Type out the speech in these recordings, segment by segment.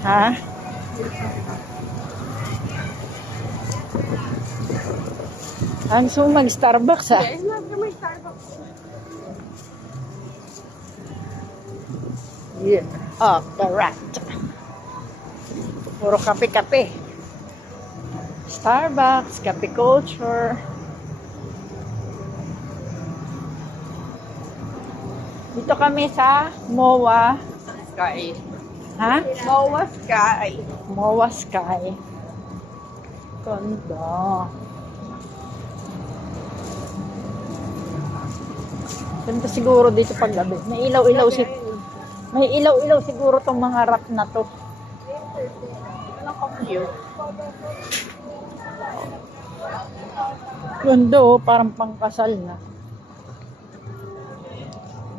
Ha? Ang gusto mo mag-Starbucks, ha? Yes, may Starbucks. Yeah. Oh, the rat. Puro kape-kape. Starbucks, kape culture. Dito kami sa MOA. Sky. Ha? MOA Sky. MOA Sky. Ganda. Ganda siguro dito pag gabi. May ilaw-ilaw may ilaw-ilaw siguro tong mga rat na to. Walang coffee. Ganda oh, parang pangkasal na.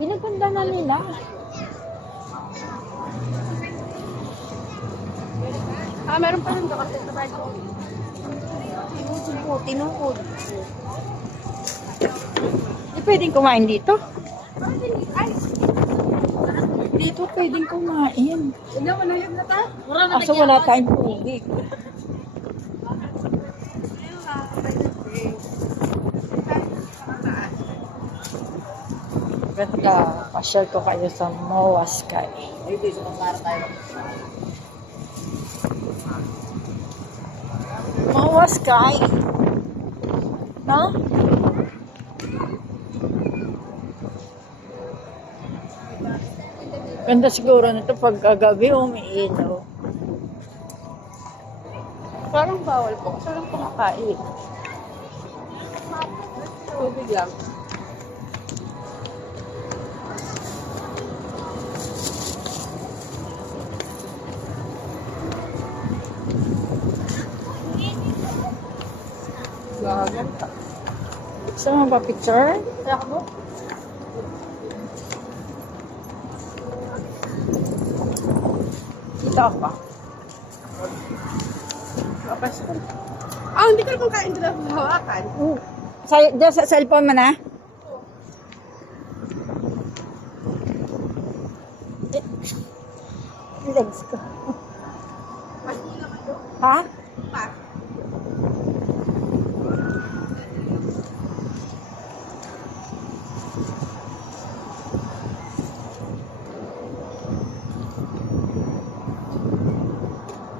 Pinaganda na nila. Meron pa rin doon kasi sa bago. Tinukod. Hindi pwedeng kumain dito. Ay! Dito pwedeng kumain. Hindi mo na yun na ta? Kaso wala tayong tubig. Ganda. Pa-share ko kayo sa MOA Sky. MOA Sky. No? Ganda siguro nito pag gabi umiilaw. Parang bawal po. Kasi lang kumakain. Tubig lang. Gaganda. Gusto mo ba picture? Kaya mo? Dito ako pa. Kapas ko. Hindi ko naman kain dito sa hawakan. Diyan sa cellphone mo na? Legs ko. Ha?